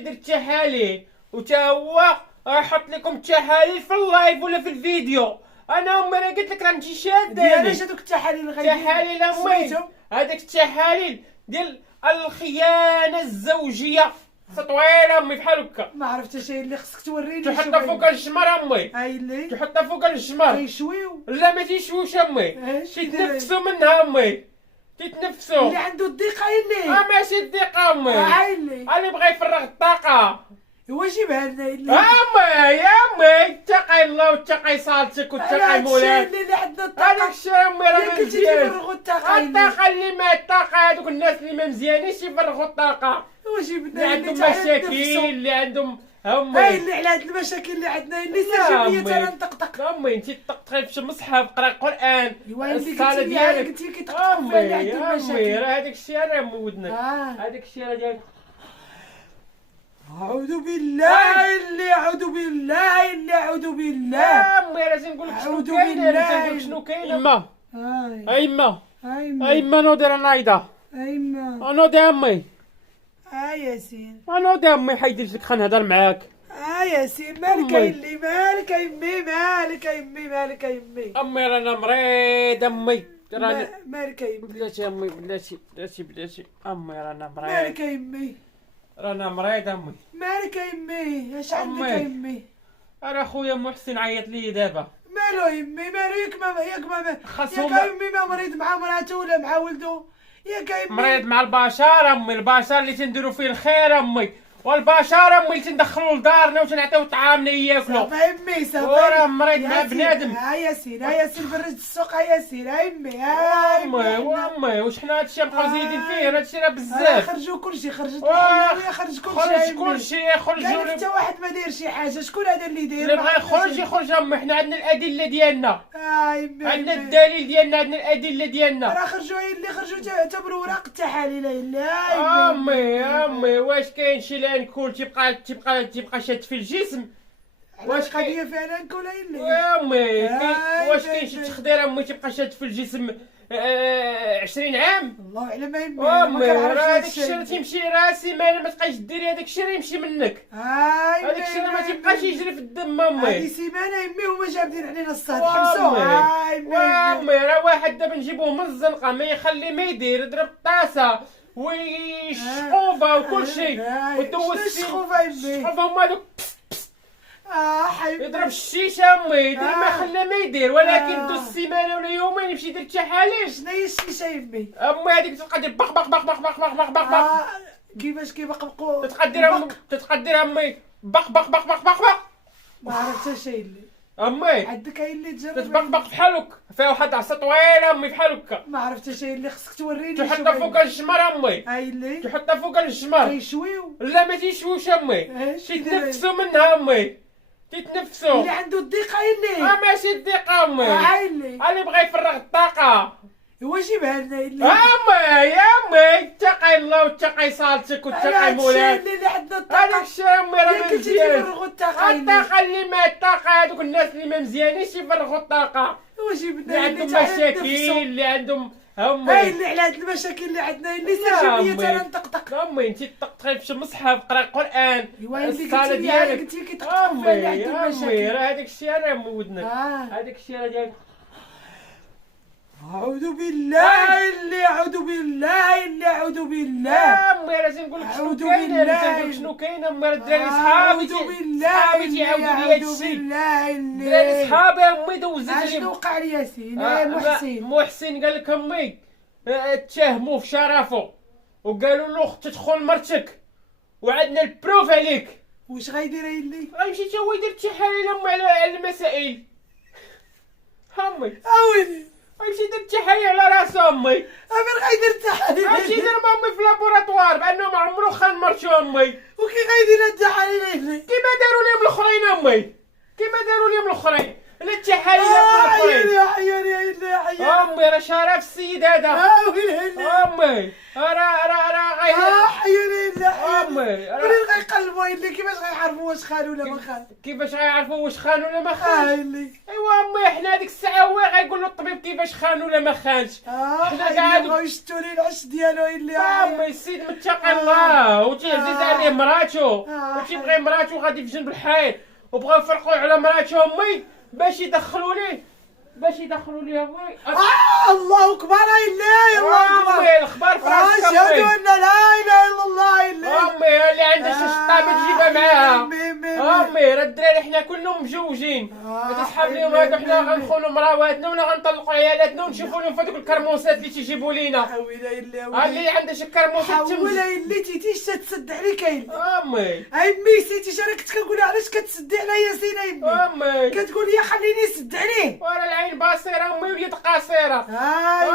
يدير التحاليل وتا هو يحط لكم التحاليل في اللايف ولا في الفيديو. انا امي راه قلت لك راه انت شاده. علاش هذوك التحاليل غادي تحاليل امي، هذيك التحاليل ديال الخيانه الزوجيه طويله امي بحال هكا. ما عرفتش هي اللي خصك توريني. تحطها فوق الجمر امي، هاي اللي تحطها فوق الجمر. كيشويو. لا ما تيشويوش امي، تيتنفسوا منها امي، تيتنفسوا. اللي عنده الضيقه اللي ماشي الضيقه امي، هاي اللي بغى يفرغ الطاقه. هو جيبها لنا اللي امي يا امي اتقي الله واتقي صالتك واتقي مولاك. اللي عندنا الطاقه هذاك الشيء امي راه ما مزيانش. يفرغوا الطاقه. الطاقه اللي ما الطاقه هذوك الناس اللي ما مزيانينش يفرغوا الطاقه. هو جبنا اللي عندهم مشاكل، اللي عندهم امي. هاي اللي على هاد المشاكل اللي عندنا اللي ساجبيه ترى نطقطق. امي انت طقطقي في المصحف، قرا القران، الصلاه ديالك. قلتي كيطقطق في اللي عنده امي المشاكل. راه هذاك الشيء راه مودنك. هذاك الشيء راه ديالك. اعوذ بالله اللي اعوذ بالله اللي اعوذ بالله. امي راه نقول لك شنو كاين، نقول لك شنو كاين. اما ايما نوضي راه نايضه. ايما نوضي امي، ياسين. نوضي امي حيدير لك خنهضر معاك. ياسين مالك اللي مالك يمي، مالك يمي، مالك يمي. امي رانا مريض امي، راني مالك يمي. بلاتي امي، بلاتي امي رانا مريض. مالك يمي، رانا مريض امي. مالك يمي، اش عندك يمي؟ راه خويا محسن عيط لي دابا. مالو يمي، مالو ياك يمي ما مريض مع مراته ولا مع ولده؟ ياك يمي مريض مع البشر امي، البشر اللي تنديروا فيه الخير امي، والبشر امي اللي تندخلوا لدارنا وتنعطيو طعامنا ياكلوا. صافا يمي صافا. وراه مريض مع بنادم. ياسين برد السوق ياسين. يمي امي وشحال هادشي بقاو زايدين فيه، هادشي راه بزاف. خرجوا كلشي، خرجت الحلوية، خرج كلشي. خرجوا حتى واحد ما داير شي حاجه. شكون هذا اللي داير؟ اللي بغى يخرج امي. حنا عندنا الادله ديالنا، يمي عندنا الدليل ديالنا، عندنا الادله ديالنا. راه خرجوا اللي خرجوا اعتبروا اوراق التحاليل. امي واش كاين شي لانكول تيبقى شاد في الجسم؟ واش قضيه فيها لانكول امي واش كاين شي تخدير امي تيبقى شاد في الجسم 20 عام؟ الله اعلم امي راه هذاك الشيء راه تيمشي راسي ما تبقايش ديري هذاك الشيء راه يمشي منك. هذاك الشيء راه ما تيبقاش يجري في الدم امي. هذه سيمانه يمي وما جابدين علينا الصهد حبسوه. امي راه واحد دابا نجيبوه من الزنقه ما يخلي ما يدير، يضرب الطاسه ويشقوفه وكل شيء ودوز الشقوفه يمي. الشقوفه هما دوك حبيبي يضرب الشيشه امي، يدير ما خلى ما يدير، ولكن دوز سيمانه ولا يومين يمشي يدير التحاليل. شنو هي الشيشه يمي؟ امي هذيك تبقى دير بق بق بق بق بق بق بق بق. كيفاش كيبقبقوا؟ تتقدر امي بق بق بق بق بق بق. ما عرفتش شي اللي امي عندك هي اللي تجرب تتبقبق بحال هكا، فيها واحد عصا طويله امي بحال هكا. ما عرفتش هي اللي خصك توريني. تحطها فوق الجمر امي، هاي اللي تحطها فوق الجمر. كيشويو. لا ما تيشويوش امي، تيتنفسوا منها امي، تيتنفسوا. اللي عنده الضيقه اللي ماشي الضيقه امي، هاي اللي بغى يفرغ الطاقه. هو جيبها لنا اللي امي اتقي الله واتقي صالتك واتقي مولاك. اللي عندنا الطاقه. هذاك الشيء امي راه ما مزيانش. الطاقه اللي ما الطاقه هذوك الناس اللي ما مزيانينش يفرغوا الطاقه. هو جيبنا اللي عندهم مشاكل، اللي عندهم امي. هاي اللي على هاد المشاكل اللي عندنا اللي ساجبيه ترى نطقطق. امي انت طقطقي في المصحف، قرا القران، الصلاه ديالك. قلتي كيطقطق في اللي عنده امي راه هذاك الشيء راه مودنك. هذاك الشيء راه ديالك. اعوذ بالله اللي اعوذ بالله اللي اعوذ بالله. امي راه نقول لك شنو كاين، نقول لك شنو كاين. امي راه الدراري صحابي تيعاودوا لي هادشي. الدراري صحابي امي دوزت لي. شنو وقع لي ياسين؟ محسن قال لك امي اتهموه في شرفه وقالوا له تدخل مرتك وعندنا البروف عليك. واش غايدير اللي غيمشي حتى هو يدير التحاليل امي على المسائل. امي ويلي غيمشي يدير التحاليل على راسو امي. فين غايدير التحاليل؟ غيمشي يدير امي في لابوراتوار بانه ما عمرو خان مرتو امي. وكي غايدير التحاليل اللي كيما داروا لهم الاخرين امي، كيما داروا لهم الاخرين. لا التحاليل عيوني يا عيوني يا عيوني امي راه شرف السيد هذا ويلي امي راه عيوني لا امي ولين غيقلبوا اللي كيفاش غيعرفوا واش خان ولا ما خان كيفاش غيعرفوا واش خان ولا ما خانش اللي ايوا امي حنا هذيك الساعه هو غيقول له الطبيب كيفاش خان ولا ما خانش حنا قاعد بغاو يشتوا لي العش ديالو اللي امي السيد متقي الله وتيعزيز عليه مراته وتيبغي مراته غادي في جنب الحيط وبغاو يفرقوا على مراته امي باش يدخلوا ليه امي الله اكبر الله اكبر امي الاخبار في راسك اشهد امي ان لا اله الا الله امي اللي عندها شي شطابه تجيبها معاها امي راه الدراري حنا كلهم مجوجين تسحب ليهم هادو حنا غنخونوا مراواتنا ولا غنطلقوا عيالاتنا ونشوفوا لهم في هذوك الكرموسات اللي تيجيبوا لينا حويله الا اللي عندها شي كرموسات حويله اللي تيتيش تسد عليك امي اي ميسيتي انا كنت كنقول علاش كتسدي على ياسين امي كتقول لي خليني نسد عليه ورا العين باصيره امي واليد قصيره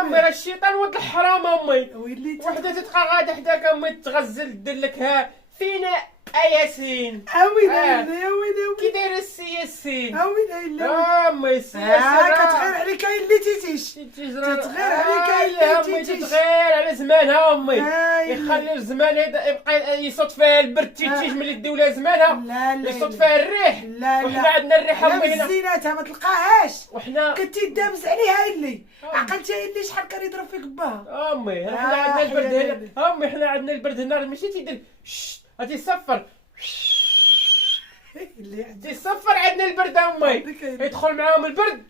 امي راه الشيطان ولد الحرام امي ويلي وحده تبقى غاده حداك امي تغزل دير لك ها فينا ياسين ويلي كي داير السي ياسين ويلي امي السي ياسين كتغير عليك اللي تيتيش تتغير عليك امي تتغير على زمانها امي يخليو الزمان يبقى يصوت فيها البرد تيتيج ملي ديو لها زمانها يصوت فيها الريح وحنا عندنا الريح امي هنا زيناتها ما تلقاهاش وحنا كنتي دامز عليها اللي عقلتي اللي شحال كان يضرب فيك باها امي حنا عندنا البرد هنا امي حنا عندنا البرد هنا ماشي تيدير تيصفر تيصفر عندنا البرد امي يدخل معاهم البرد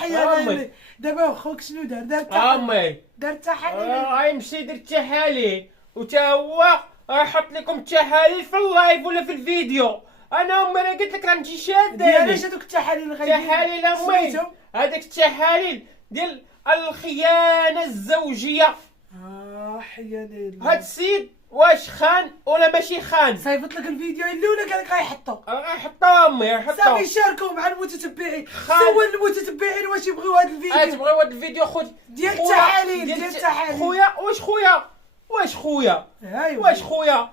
حيا دابا خوك شنو دار امي دار التحاليل غيمشي يدير التحاليل وتا هو يحط لكم التحاليل في اللايف ولا في الفيديو انا امي انا قلت لك راه نجي شاده علاش هذوك التحاليل غيدير تحاليل امي هذيك التحاليل ديال الخيانه الزوجيه حيا هاد السيد واش خان ولا ماشي خان صيفط لك الفيديو اللي ولا قال لك غيحطو غيحطوه امي غيحطوه صافي يشاركوا مع المتتبعين سول المتتبعين واش يبغيو هذا الفيديو تبغيو هذا الفيديو ديال التحاليل خويا واش خويا ايوا واش خويا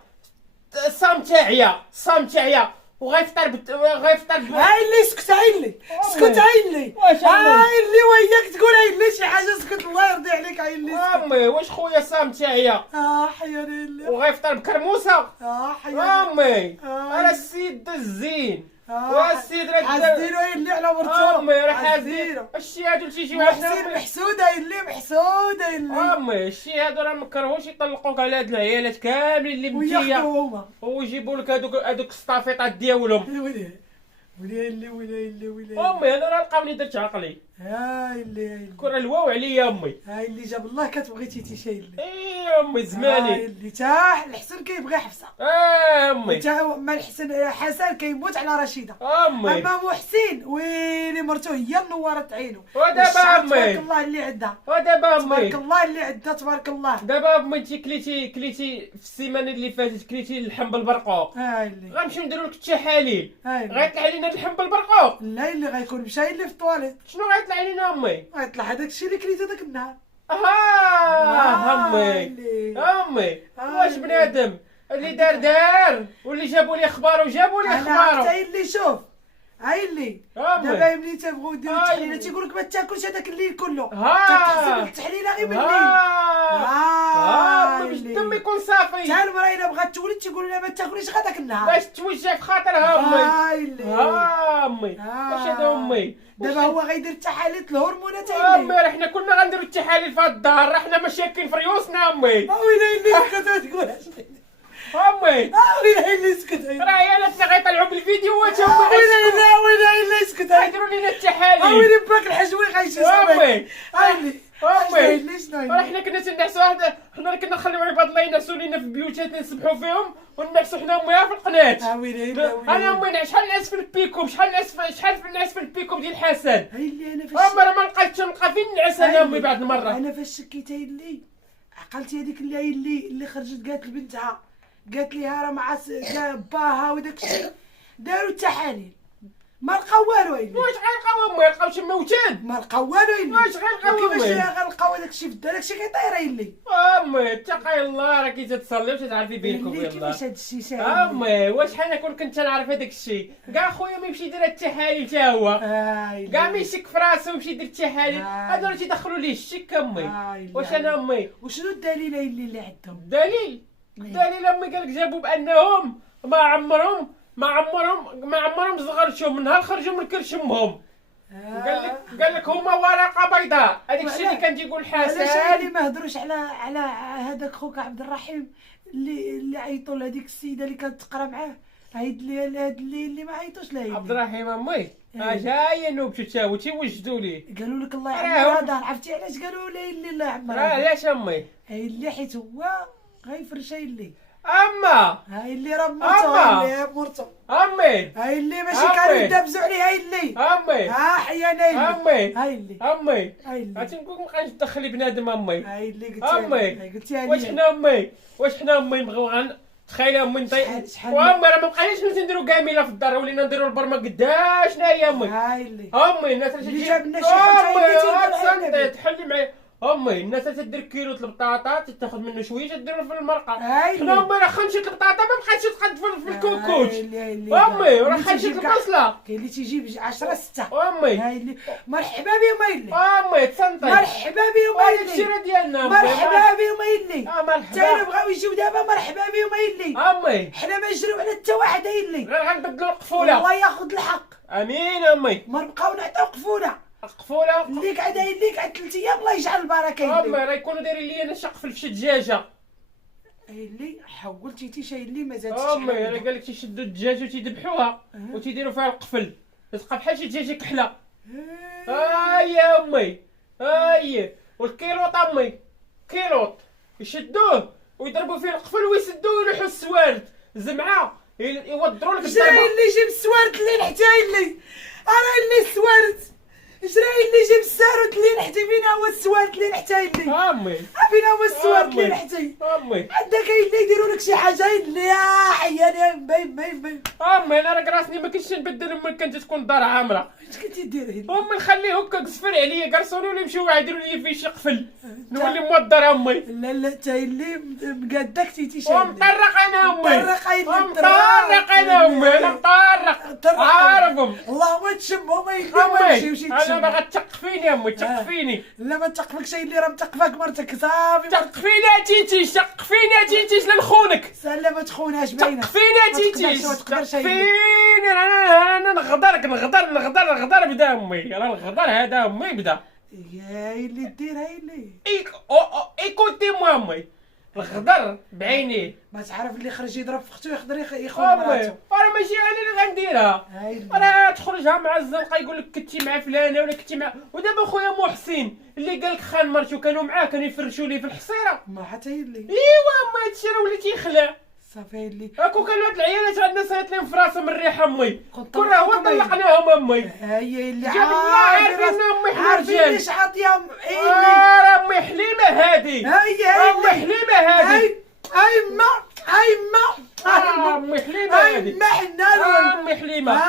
صامتعيا وغيفطر هاي اللي سكت هاي اللي هاي اللي وياك تقول هاي اللي شي حاجه سكت الله يرضي عليك هاي اللي امي واش خويا صامتعيا حيا اللي وغيفطر بكرموسه حيا امي انا السيد الزين والسيد راه حاسدينو اللي على مرتو امي راه حاسدينو الشي هادو تيجيو محسوده اللي محسوده اللي امي الشي هادو راه مكرهوش يطلقوك على هاد العيالات كاملين اللي متيه ويجيبوا لك هادوك الصافيطات ديالهم ويلي امي انا راه لقاوني درت عقلي هاي اللي كون الواو عليا امي هاي اللي جاب الله كتبغي تيتي شي اللي امي زماني هاي اللي تا الحسن كيبغي حفصه امي تا ما الحسن حسن كيموت على رشيده امي اما محسن ويلي مرتو هي نورت عينو ودابا امي تبارك الله اللي عندها ودابا امي تبارك الله اللي عندها تبارك الله دابا امي انت كليتي في السيمانه اللي فاتت كليتي اللحم بالبرقوق هاي اللي غنمشيو نديرو لك التحاليل غيطلع غيطلع علينا اللحم بالبرقوق لا اللي غيكون مشى اللي في الطواليت شنو غيطلع علينا امي غيطلع هذاك الشيء اللي كليته داك النهار امي واش بنادم اللي دار واللي جابوا لي اخبار وجابوا لي اخبار هاي اللي شوف هاي اللي دابا ملي تبغوا ديروا التحليله تيقول لك ما تاكلش هذاك الليل كله تحسب التحليله غير بالليل باش الدم يكون صافي حتى المراه الا بغات تولد تيقولوا لها ما تاكليش غداك النهار باش توجع في خاطرها امي امي واش هذا امي دابا هو غيدير التحاليل الهرمونات امي راه حنا كنا غنديروا التحاليل في الدار راه حنا مشاكين في ريوسنا امي ويلي اللي كتقول امي ويلي اللي سكت راه عيالاتنا غيطلعوا بالفيديوهات ويلي اللي سكت غيديروا لينا التحاليل ويلي باك الحجوي غيشوف امي امي راه حنا كنا تنعسوا حنا كنا نخليو عباد الله ينعسوا لينا في بيوتاتنا نسبحوا فيهم ونعسوا حنا امي في القناه انا امي شحال نعس في البيكوم شحال نعس في البيكوم ديال حسن انا فاش امي راه ما لقيتش نلقى فين نعس انا امي بعد المره انا فاش شكيت اللي عقلتي هذيك اللي خرجت قالت لبنتها قالت ليها راه مع باها وداك الشيء داروا التحاليل ما لقاو والو اللي واش غنلقاو امي؟ لقاو شي موتاد؟ ما لقاو والو اللي واش غنلقاو كيفاش امي؟ غنلقاو داكشي في الدار داكشي كيطير اللي امي اتقي الله، راكي تتصلي وتتعرفي بينك وبين الله. كيفاش هادشي ساهل امي واش حنا كنت نعرف هذاك الشيء؟ كاع خويا ما يمشي يدير التحاليل حتى هو، كاع ما يشك في راسو ويمشي يدير التحاليل، هادو راه تيدخلوا ليه الشك امي. واش انا امي وشنو الدليل اللي عندهم؟ الدليل امي قالك جابوا بانهم ما عمرهم زغرشوا من نهار خرجوا من كرش امهم. قال لك هما ورقه بيضاء، هذاك الشيء اللي كان تيقول حسن. علاش اللي ما هضروش على هذاك خوك عبد الرحيم اللي عيطوا لهذيك السيده اللي كانت تقرا معاه؟ عيط لي هاد اللي ما عيطوش لها عبد الرحيم امي جايه نوبشو تاو تيوجدوا ليه، قالوا لك الله يعمر هذا. عرفتي علاش قالوا لي اللي الله يعمر هذا؟ علاش امي؟ اللي حيت هو غيفرش اللي اما هاي اللي راه مرتو امي هاي اللي ماشي كانوا يدابزوا عليه هاي اللي امي حيانا امي هاي اللي امي هاي اللي عرفتي نقول مابقاش تدخلي بنادم امي. هاي اللي قلتي واش حنا امي نبغيو تخيلي امي نطيق امي راه ما بقيناش نديرو كامله في الدار، ولينا نديرو البرمه قداش هي امي. هاي اللي امي الناس اللي جاب لنا شي حاجه تحلي معايا امي. الناس تدير كيلو البطاطا تاخذ منه شويه تديرو في المرقه، حنا امي راه خنشة البطاطا ما بقاتش تقد في الكوكوت. امي راه خنشة البصله كاين اللي تيجيب 10 6 امي. هاي اللي مرحبا بهم اللي امي تصنطي مرحبا بهم هذا الشيء راه ديالنا مرحبا بهم اللي مرحبا حتى بغاو يجيو دابا مرحبا بهم اللي امي. حنا ما نجريو على حتى واحد اللي غير غنبدلو القفوله الله ياخذ الحق. امين امي. ما نبقاو نعطيو قفوله القفوله اللي قاعده اللي قعد 3 ايام الله يجعل البركه امي. راه يكونوا دايرين لي انا شقفل في شي دجاجه اللي حولتي تي شي اللي ما زادش امي. راه قال لك تيشدوا الدجاج وتيذبحوها وتيديروا فيها القفل تبقى بحال شي دجاجه كحله. يا امي والكيلوط امي كيلوط يشدوه ويضربوا فيه القفل ويسدوه ويلوحوا السوارد زمعه يوضروا لك الضربه. اللي جيب السوارد اللي نحتي اللي انا اللي السوارد شراي اللي جيب السارود اللي نحتي فينا هو السوارد اللي نحتي اللي امي. فينا هو السوارد اللي نحتي امي. عندك اللي يديروا لك شي حاجه اللي يا حياني باي امي. انا راه راسني ما كنتش نبدل امي كانت تكون الدار عامره. اش كنتي دير امي نخليه هكا قصفر عليا قرصوني ولا يمشيو يديروا لي فيه شي قفل نولي موضر امي. لا تا اللي مقادك تيتي شي ومطرق انا امي. مطرق انا امي. انا مطرق عارفهم اللهم تشمهم انا باغا تثقفيني امي تثقفيني. لا ما تثقفكش اللي راه متقفاك مرتك صافي. تثقفيني تيتيش تثقفيني لخونك. سالا ما تخونهاش باينه. تثقفيني تيتيش تثقفيني. انا نغدر بدا امي. راه الغدر هذا امي بدا. يا اللي دير هاي اللي ايكوتي مو امي. الغدر بعينيه. ما تعرف اللي خرج يضرب في اختو يقدر يخون مراته. راه ماشي انا اللي غنديرها. راه تخرجها مع الزنقه يقول لك كنتي مع فلانه ولا كنتي مع. ودابا خويا محسن اللي قال لك خان مرتو كانوا معاه كانوا يفرشوا ليه في الحصيره. ما حتى هي اللي ايوا هادشي راه وليتي يخلع صافي اللي هاكو كانوا هاد العيالات عندنا صايت لهم في راسهم الريحه امي. كون راه هو طلقناهم امي. هي اللي جاب الله عارفين امي حنا عارفين رجال. ليش عاطيهم راه امي حليمه هادي. هي امي حليمه هادي. اي ما امي حليمه هادي. ما حنا امي حليمه.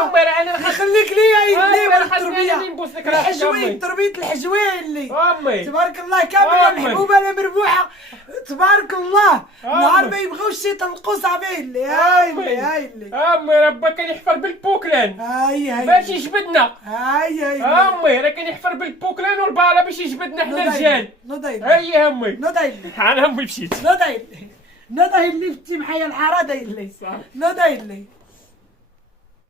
امي راه انا خليك ليا التربيه التربيه الحجوين تربيه الحجوين اللي امي تبارك الله كامله محبوبه لا مربوحه تبارك الله. نهار ما يبغوش يطلقوا صافي اللي هاي اللي امي ربك كان يحفر بالبوكلان هاي باش يجبدنا. هاي امي راه كان يحفر بالبوكلان والبالا باش يجبدنا حنا رجال. هي امي انا امي مشيت نضايل اللي فتي معايا الحاره داير لي